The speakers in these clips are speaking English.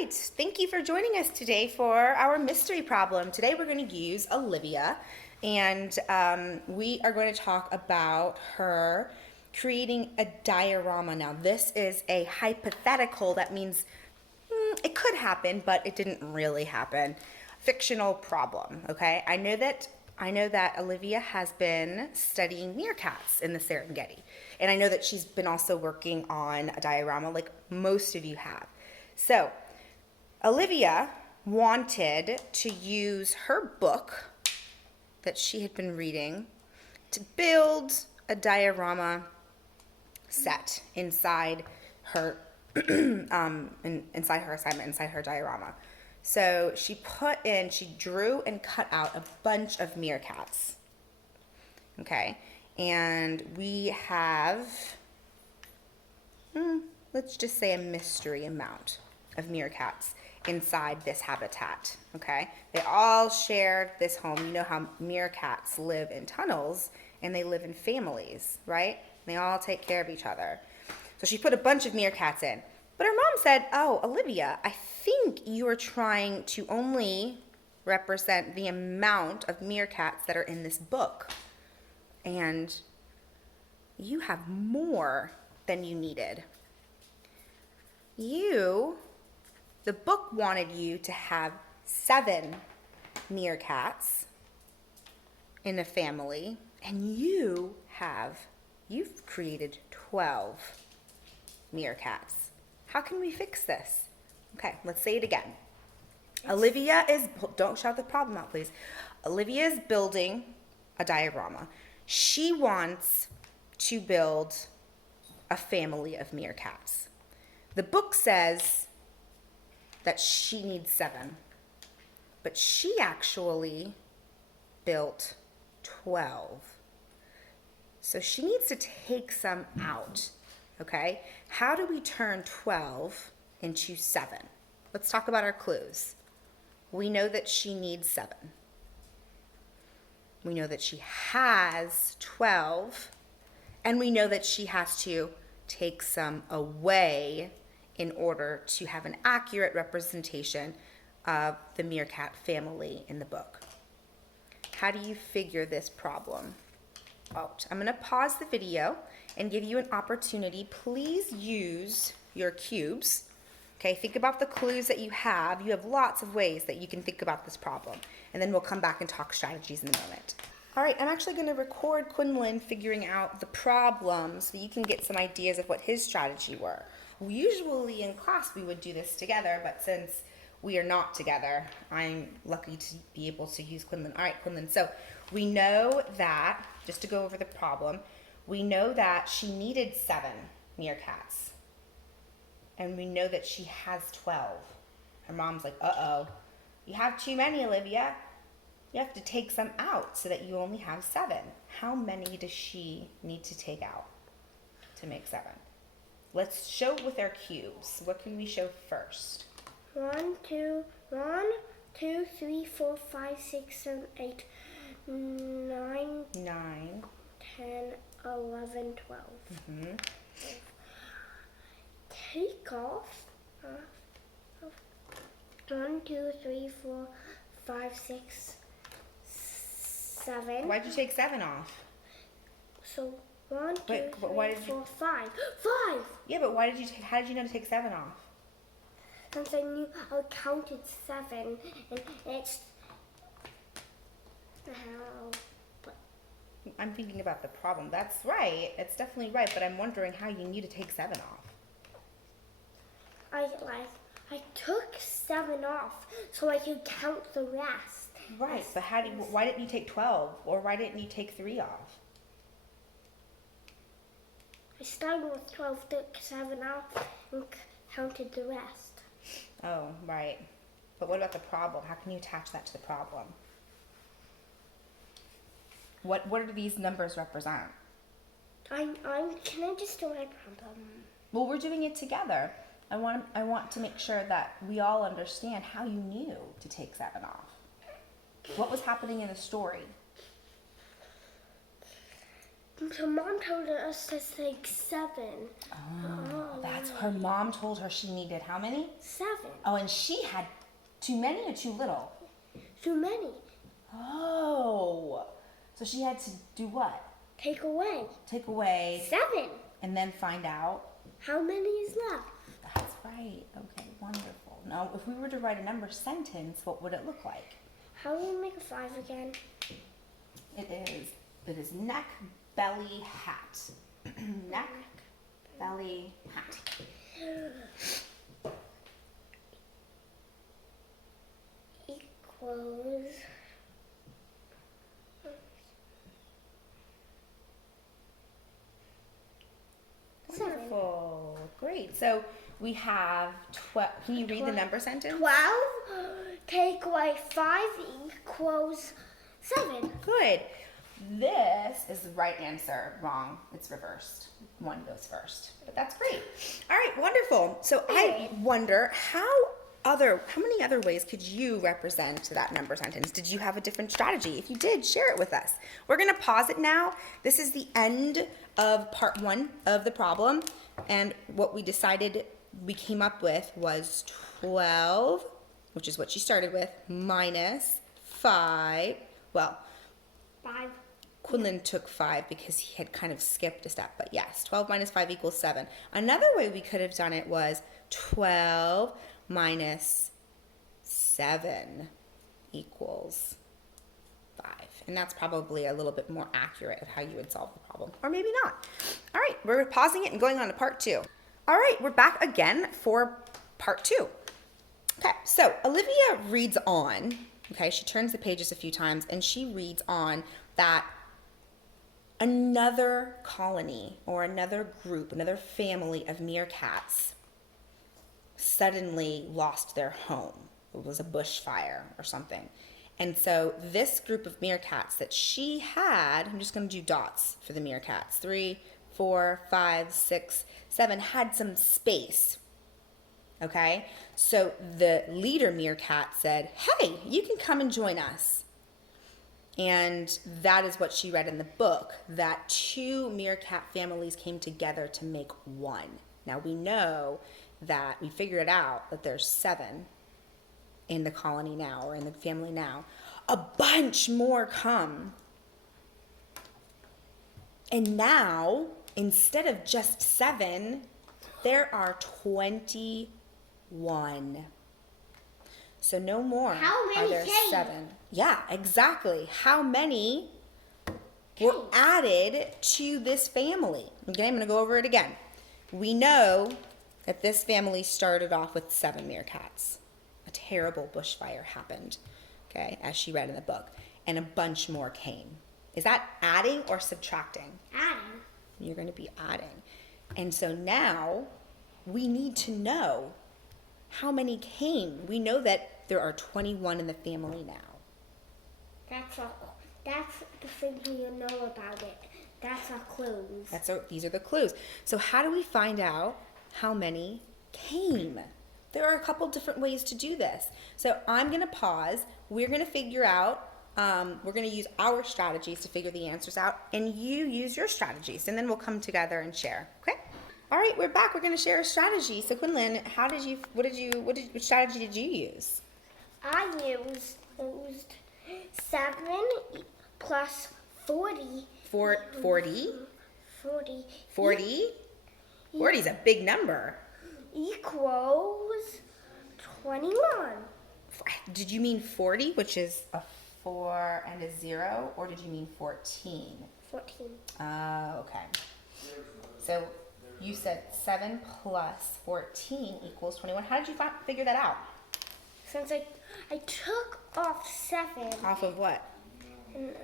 right, thank you for joining us today for our mystery problem. Today we're going to use Olivia, and we are going to talk about her creating a diorama. Now, this is a hypothetical. That means it could happen, but it didn't really happen. Fictional problem. Okay, I know that Olivia has been studying meerkats in the Serengeti, and I know that she's been also working on a diorama, like most of you have. So, Olivia wanted to use her book that she had been reading to build a diorama set inside her inside her assignment, inside her diorama. So she drew and cut out a bunch of meerkats. Okay, and we have, let's just say, a mystery amount of meerkats inside this habitat. Okay, they all share this home. You know how meerkats live in tunnels and they live in families, right? They all take care of each other. So she put a bunch of meerkats in. But her mom said, "Oh, Olivia, I think you are trying to only represent the amount of meerkats that are in this book. And you have more than you needed. The book wanted you to have 7 meerkats in a family, and you've created 12 meerkats. How can we fix this?" Okay, let's say it again. Don't shout the problem out, please. Olivia is building a diorama. She wants to build a family of meerkats. The book says that she needs 7, but she actually built 12. So she needs to take some out, okay? How do we turn 12 into 7? Let's talk about our clues. We know that she needs 7. We know that she has 12, and we know that she has to take some away in order to have an accurate representation of the meerkat family in the book. How do you figure this problem out? I'm going to pause the video and give you an opportunity. Please use your cubes. Okay, think about the clues that you have. You have lots of ways that you can think about this problem. And then we'll come back and talk strategies in a moment. All right, I'm actually going to record Quinlan figuring out the problem so you can get some ideas of what his strategy were. Usually in class we would do this together, but since we are not together, I'm lucky to be able to use Quinlan. All right, Quinlan, so we know that, just to go over the problem, we know that she needed 7 meerkats. And we know that she has 12. Her mom's like, uh-oh, you have too many, Olivia. You have to take some out so that you only have 7. How many does she need to take out to make 7? Let's show with our cubes. What can we show first? 1, 2, 3, 4, 5, 6, 7, 8, 9, 10, 11, 12. Mm-hmm. Take off 1, 2, 3, 4, 5, 6, 7. Why'd you take 7 off? So 1, 2, Wait, 3, why did 4, 5. 5! Yeah, but how did you know to take 7 off? Since I knew I counted 7, and it's I'm thinking about the problem. That's right. It's definitely right, but I'm wondering how you knew to take 7 off. I took 7 off so I could count the rest. Right, but why didn't you take 12, or why didn't you take 3 off? I started with 12, took 7 off, and counted the rest. Oh, right. But what about the problem? How can you attach that to the problem? What do these numbers represent? Can I just do my problem? Well, we're doing it together. I want to make sure that we all understand how you knew to take 7 off. What was happening in the story? So Mom told us to take 7. Oh, that's her mom told her she needed how many? 7. Oh, and she had too many or too little? Too many. Oh, so she had to do what? Take away. Take away 7. and then find out. How many is left? That's right. Okay, wonderful. Now, if we were to write a number sentence, what would it look like? How do we make a 5 again? It is neck, belly, hat. Neck, belly, hat. Equals. Wonderful. Great. So we have 12. Can you read the number sentence? 12. Take away 5 equals 7. Good. This is the right answer. Wrong. It's reversed. 1 goes first. But that's great. All right, wonderful. So I wonder how many other ways could you represent that number sentence? Did you have a different strategy? If you did, share it with us. We're going to pause it now. This is the end of part 1 of the problem. And what we decided we came up with was 12, which is what she started with, minus 5. Well, 5. Quinlan took 5 because he had kind of skipped a step. But yes, 12 minus 5 equals 7. Another way we could have done it was 12 minus 7 equals 5. And that's probably a little bit more accurate of how you would solve the problem. Or maybe not. All right, we're pausing it and going on to part 2. All right, we're back again for part 2. Okay, so Olivia reads on. Okay, she turns the pages a few times and she reads on that another colony or another group, another family of meerkats suddenly lost their home. It was a bushfire or something. And so this group of meerkats that she had, I'm just going to do dots for the meerkats, 3, 4, 5, 6, 7, had some space. Okay? So the leader meerkat said, hey, you can come and join us. And that is what she read in the book, that 2 meerkat families came together to make 1. Now we know that we figured it out that there's 7 in the colony now or in the family now. A bunch more come. And now, instead of just 7, there are 21. So no more How many are there came? 7. Yeah, exactly. How many were added to this family? Okay, I'm going to go over it again. We know that this family started off with 7 meerkats. A terrible bushfire happened, okay, as she read in the book, and a bunch more came. Is that adding or subtracting? Adding. You're going to be adding. And so now we need to know how many came. We know that there are 21 in the family now. That's the thing you know about it. That's our clues. These are the clues. So how do we find out how many came? There are a couple different ways to do this. So I'm going to pause. We're going to figure out, we're going to use our strategies to figure the answers out, and you use your strategies, and then we'll come together and share. Okay? All right, we're back. We're going to share a strategy. So Quinlan, which strategy did you use? I used 7 plus 40. 40? 40. 40? 40 is a big number. Equals 21. Did you mean 40, which is a 4 and a 0, or did you mean 14? 14. Okay. So you said 7 plus 14 equals 21. How did you figure that out? Since I took off 7. Off of what? And,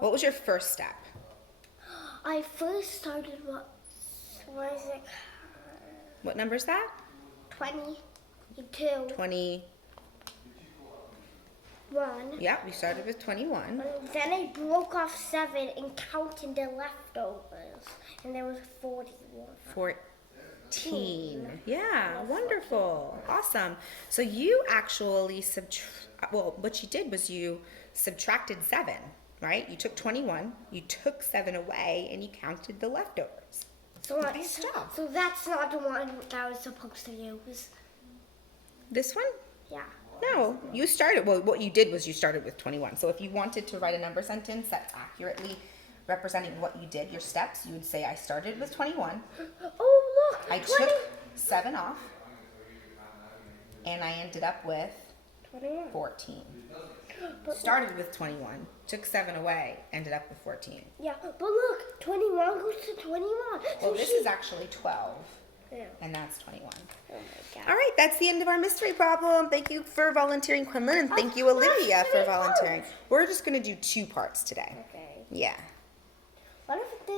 What was your first step? I first started what is it? What number is that? 22. 21. Yeah, we started with 21. And then I broke off 7 and counted the leftovers. And there was 41. 14. Yeah, wonderful. Awesome. So you actually what you did was you subtracted 7 right? You took 21, you took 7 away, and you counted the leftovers. So, Nice job. so that's not the one that I was supposed to use. This one? Yeah. No, you started, well, what you did was you started with 21. So if you wanted to write a number sentence that's accurately representing what you did, your steps, you would say, I started with 21, Oh, look. I 20. took 7 off, and I ended up with 21. 14. But Started with 21, took 7 away, ended up with 14. yeah, but look, 21 goes to 21. Well, So this she- is actually 12, Yeah. and that's 21. Oh my god. All right, that's the end of our mystery problem. Thank you for volunteering, Quinlan, and thank you, Olivia, for volunteering. We're just going to do 2 parts today. Okay. Yeah. What if